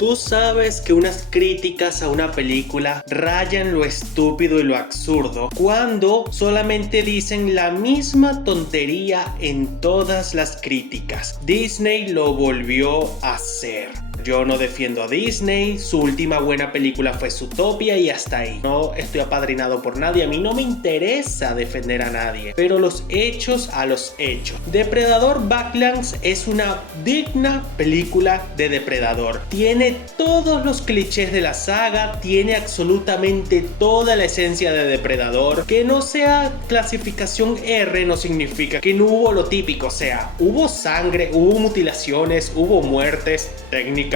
Tú sabes que unas críticas a una película rayan lo estúpido y lo absurdo cuando solamente dicen la misma tontería en todas las críticas. Disney lo volvió a hacer. Yo no defiendo a Disney, su última buena película fue Zootopia y hasta ahí. No estoy apadrinado por nadie, a mí no me interesa defender a nadie, pero los hechos a los hechos. Depredador Badlands es una digna película de Depredador. Tiene todos los clichés de la saga, tiene absolutamente toda la esencia de Depredador. Que no sea clasificación R no significa que no hubo lo típico, o sea, hubo sangre, hubo mutilaciones, hubo muertes técnicamente,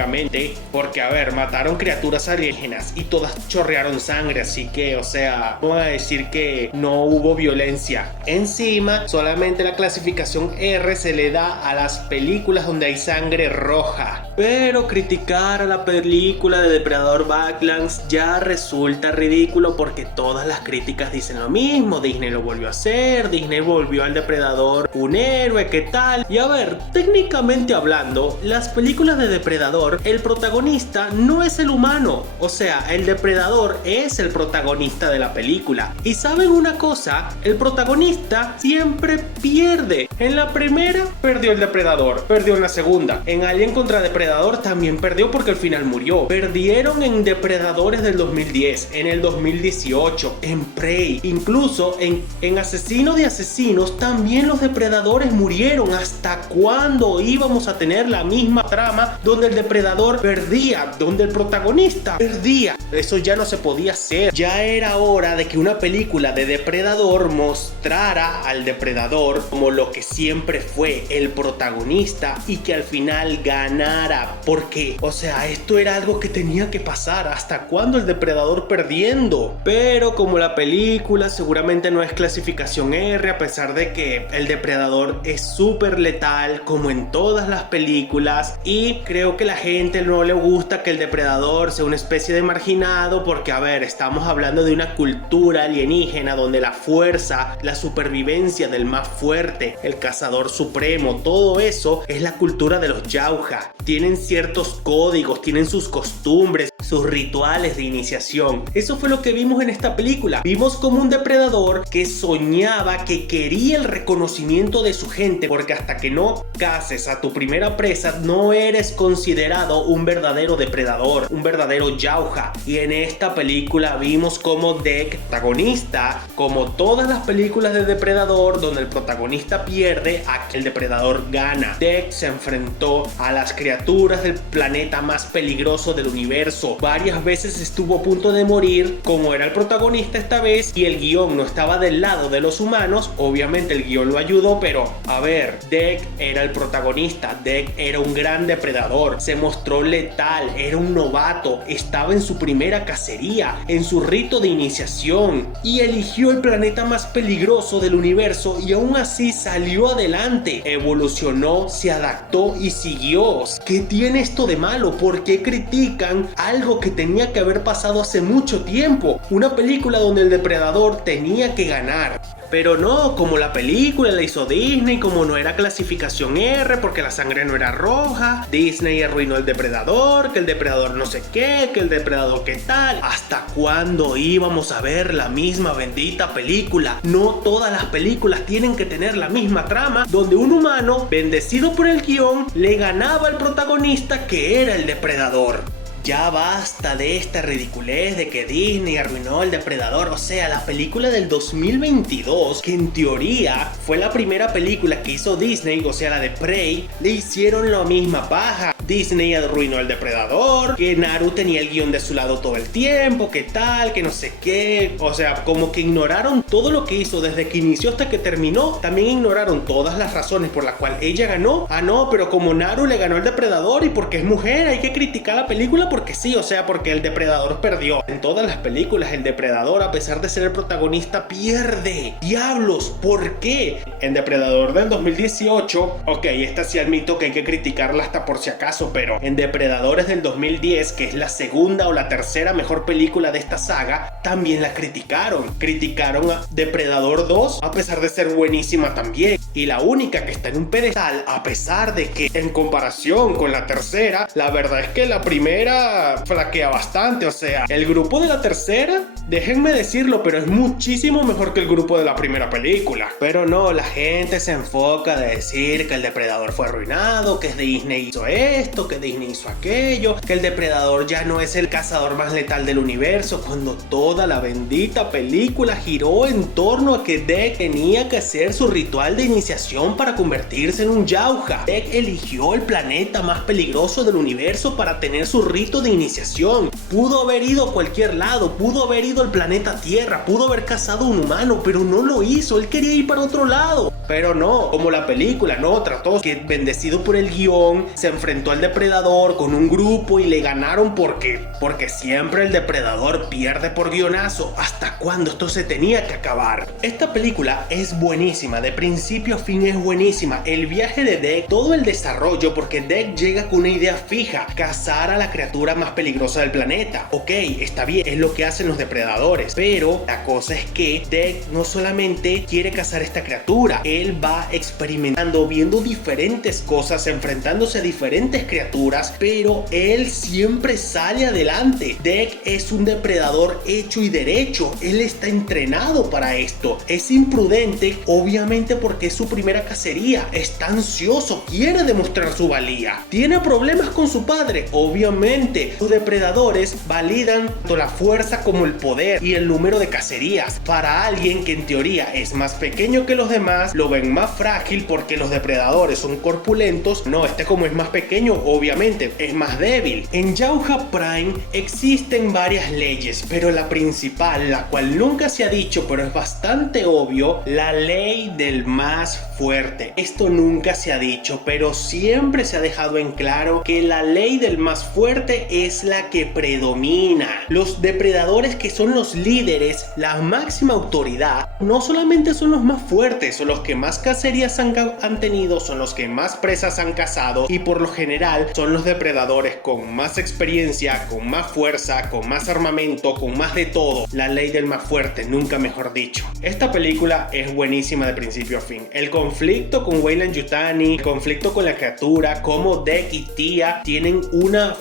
porque a ver, mataron criaturas alienígenas y todas chorrearon sangre, así que, o sea, no van a decir que no hubo violencia. Encima, solamente la clasificación R se le da a las películas donde hay sangre roja. Pero criticar a la película de Depredador Badlands ya resulta ridículo porque todas las críticas dicen lo mismo. Disney lo volvió a hacer, Disney volvió al Depredador un héroe, ¿qué tal? Y a ver, técnicamente hablando, las películas de Depredador, el protagonista no es el humano, o sea, el depredador es el protagonista de la película. Y ¿saben una cosa? El protagonista siempre pierde. En la primera perdió el depredador, perdió en la segunda. En Alien contra Depredador también perdió porque al final murió. Perdieron en Depredadores del 2010, en el 2018, en Prey, incluso en Asesino de Asesinos también los depredadores murieron. ¿Hasta cuándo íbamos a tener la misma trama donde el depredador perdía, donde el protagonista perdía? Eso ya no se podía hacer. Ya era hora de que una película de Depredador mostrara al depredador como lo que siempre fue, el protagonista, y que al final ganara, porque, o sea, esto era algo que tenía que pasar. ¿Hasta cuándo el depredador perdiendo? Pero como la película seguramente no es clasificación R, a pesar de que el depredador es súper letal como en todas las películas, y creo que la gente no le gusta que el depredador sea una especie de marginado, porque a ver, estamos hablando de una cultura alienígena donde la fuerza, la supervivencia del más fuerte, el cazador supremo, todo eso es la cultura de los Yauja. Tienen ciertos códigos, tienen sus costumbres, sus rituales de iniciación. Eso fue lo que vimos en esta película. Vimos como un depredador que soñaba, que quería el reconocimiento de su gente, porque hasta que no caces a tu primera presa no eres considerado un verdadero depredador, un verdadero Yauja. Y en esta película vimos como Dek, protagonista, como todas las películas de Depredador donde el protagonista pierde, el depredador gana. Dek se enfrentó a las criaturas del planeta más peligroso del universo. Varias veces estuvo a punto de morir, como era el protagonista esta vez, y el guión no estaba del lado de los humanos. Obviamente el guión lo ayudó, pero a ver, Dek era el protagonista, Dek era un gran depredador, se mostró letal, era un novato, estaba en su primera cacería, en su rito de iniciación, y eligió el planeta más peligroso del universo y aún así salió adelante, evolucionó, se adaptó y siguió. ¿Qué tiene esto de malo? ¿Por qué critican algo que tenía que haber pasado hace mucho tiempo? Una película donde el depredador tenía que ganar. Pero no, como la película la hizo Disney, como no era clasificación R porque la sangre no era roja, Disney arruinó el depredador, que el depredador no sé qué, que el depredador qué tal. ¿Hasta cuándo íbamos a ver la misma bendita película? No todas las películas tienen que tener la misma trama, donde un humano, bendecido por el guión, le ganaba al protagonista que era el depredador. Ya basta de esta ridiculez de que Disney arruinó el depredador. O sea, la película del 2022, que en teoría fue la primera película que hizo Disney, o sea la de Prey, le hicieron la misma paja. Disney arruinó el depredador, que Naru tenía el guión de su lado todo el tiempo, que tal, que no sé qué. O sea, como que ignoraron todo lo que hizo desde que inició hasta que terminó. También ignoraron todas las razones por las cuales ella ganó. Ah no, pero como Naru le ganó el depredador y porque es mujer hay que criticar la película porque sí, o sea, porque el depredador perdió. En todas las películas el depredador, a pesar de ser el protagonista, pierde. Diablos, ¿por qué? En Depredador del 2018, ok, esta sí admito que hay que criticarla hasta por si acaso, pero en Depredadores del 2010, que es la segunda o la tercera mejor película de esta saga, también la criticaron. Criticaron a Depredador 2, a pesar de ser buenísima también. Y la única que está en un pedestal, a pesar de que en comparación con la tercera, la verdad es que la primera flaquea bastante. O sea, el grupo de la tercera, déjenme decirlo, pero es muchísimo mejor que el grupo de la primera película. Pero no, la gente se enfoca de decir que el Depredador fue arruinado, que Disney hizo esto, que Disney hizo aquello, que el Depredador ya no es el cazador más letal del universo, cuando toda la bendita película giró en torno a que Deke tenía que hacer su ritual de iniciación para convertirse en un Yauja. Deke eligió el planeta más peligroso del universo para tener su rito de iniciación. Pudo haber ido a cualquier lado, pudo haber ido al planeta Tierra, pudo haber cazado a un humano, pero no lo hizo. Él quería ir para otro lado. Pero no, como la película, no, trató que, bendecido por el guión, se enfrentó al Depredador con un grupo y le ganaron porque siempre el Depredador pierde por guionazo. ¿Hasta cuándo esto se tenía que acabar? Esta película es buenísima, de principio a fin es buenísima. El viaje de Deke, todo el desarrollo, porque Deke llega con una idea fija: cazar a la criatura más peligrosa del planeta. Ok, está bien, es lo que hacen los depredadores, pero la cosa es que Deke no solamente quiere cazar esta criatura, él va experimentando, viendo diferentes cosas, enfrentándose a diferentes criaturas, pero él siempre sale adelante. Deke es un depredador hecho y derecho, él está entrenado para esto. Es imprudente, obviamente, porque es su primera cacería, está ansioso, quiere demostrar su valía. Tiene problemas con su padre, obviamente. Los depredadores validan tanto la fuerza como el poder y el número de cacerías. Para alguien que en teoría es más pequeño que los demás, lo ven más frágil porque los depredadores son corpulentos. No, este como es más pequeño, obviamente es más débil. En Yauja Prime existen varias leyes, pero la principal, la cual nunca se ha dicho pero es bastante obvio, la ley del más fuerte. Esto nunca se ha dicho, pero siempre se ha dejado en claro que la ley del más fuerte es la que predomina. Los depredadores, que son los líderes, la máxima autoridad, no solamente son los más fuertes, son los que más cacerías han tenido, son los que más presas han cazado, y por lo general son los depredadores con más experiencia, con más fuerza, con más armamento, con más de todo. La ley del más fuerte, nunca mejor dicho. Esta película es buenísima de principio a fin. El conflicto con Weyland-Yutani, el conflicto con la criatura, como Deke y Tia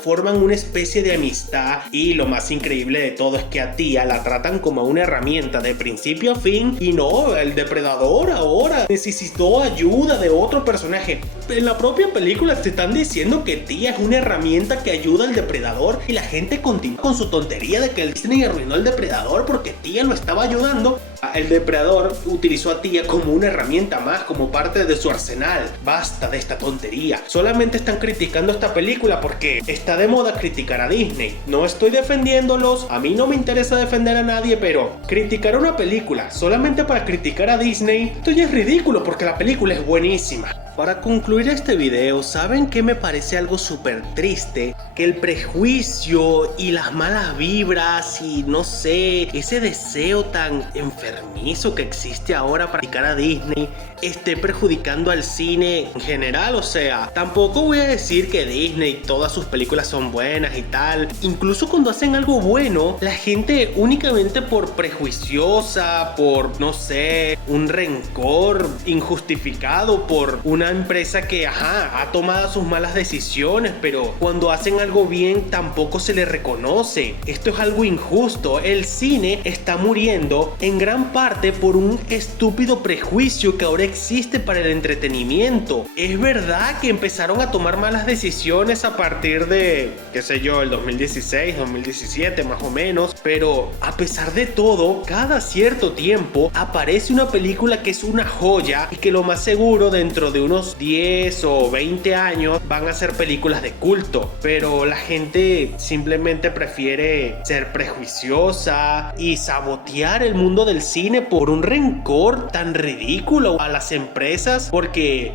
forman una especie de amistad, y lo más increíble de todo es que a Tia la tratan como una herramienta de principio a fin, y no, el depredador ahora necesitó ayuda de otro personaje. En la propia película te están diciendo que Tia es una herramienta que ayuda al depredador, y la gente continúa con su tontería de que el Disney arruinó al depredador porque Tia lo estaba ayudando. El depredador utilizó a Tia como una herramienta más, como parte de su arsenal. Basta de esta tontería. Solamente están criticando esta película porque está de moda criticar a Disney. No estoy defendiéndolos, a mí no me interesa defender a nadie, pero criticar una película solamente para criticar a Disney, esto ya es ridículo porque la película es buenísima. Para concluir este video, ¿saben qué me parece algo súper triste? Que el prejuicio y las malas vibras y no sé, ese deseo tan enfermizo que existe ahora para criticar a Disney esté perjudicando al cine en general. O sea, tampoco voy a decir que Disney todas sus películas son buenas y tal. Incluso cuando hacen algo bueno, la gente únicamente por prejuiciosa, por no sé, un rencor injustificado por una empresa que ha tomado sus malas decisiones, pero cuando hacen algo bien tampoco se le reconoce. Esto es algo injusto. El cine está muriendo en gran parte por un estúpido prejuicio que ahora existe para el entretenimiento. Es verdad que empezaron a tomar malas decisiones a partir de, qué sé yo, el 2016, 2017 más o menos, pero a pesar de todo, cada cierto tiempo aparece una película que es una joya y que lo más seguro dentro de unos 10 o 20 años van a ser películas de culto, pero la gente simplemente prefiere ser prejuiciosa y sabotear el mundo del cine por un rencor tan ridículo a las empresas, porque,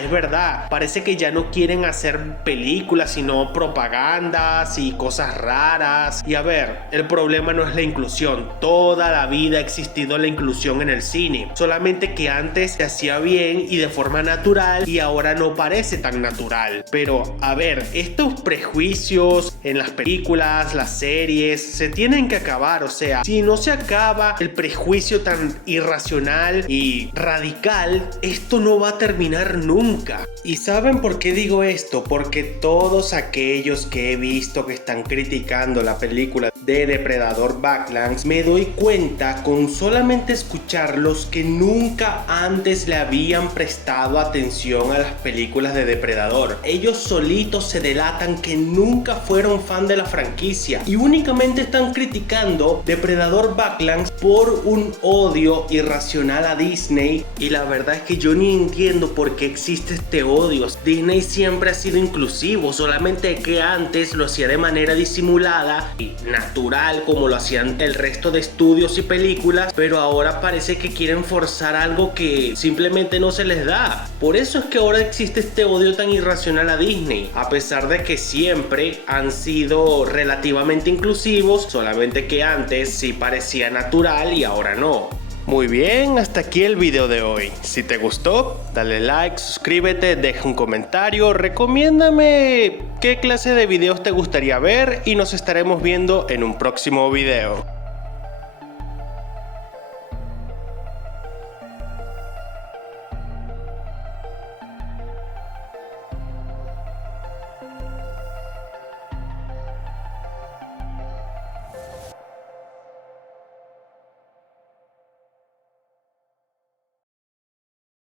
es verdad, parece que ya no quieren hacer películas, sino propagandas y cosas raras. Y a ver, el problema no es la inclusión, toda la vida ha existido la inclusión en el cine, solamente que antes se hacía bien y de forma natural y ahora no parece tan natural. Pero a ver, estos prejuicios en las películas, las series, se tienen que acabar. O sea, si no se acaba el prejuicio tan irracional y radical, esto no va a terminar nunca. ¿Y saben por qué digo esto? Porque todos aquellos que he visto que están criticando la película de Depredador Badlands, me doy cuenta con solamente escucharlos que nunca antes le habían prestado atención a las películas de Depredador. Ellos solitos se delatan que nunca fueron fan de la franquicia y únicamente están criticando Depredador Badlands por un odio irracional a Disney. Y la verdad es que yo ni entiendo por qué existe este odio. Disney siempre ha sido inclusivo, solamente que antes lo hacía de manera disimulada y natural como lo hacían el resto de estudios y películas, pero ahora parece que quieren forzar algo que simplemente no se les da. Por eso es que ahora existe este odio tan irracional a Disney, a pesar de que siempre han sido relativamente inclusivos, solamente que antes sí parecía natural y ahora no. Muy bien, hasta aquí el video de hoy. Si te gustó, dale like, suscríbete, deja un comentario, recomiéndame qué clase de videos te gustaría ver y nos estaremos viendo en un próximo video.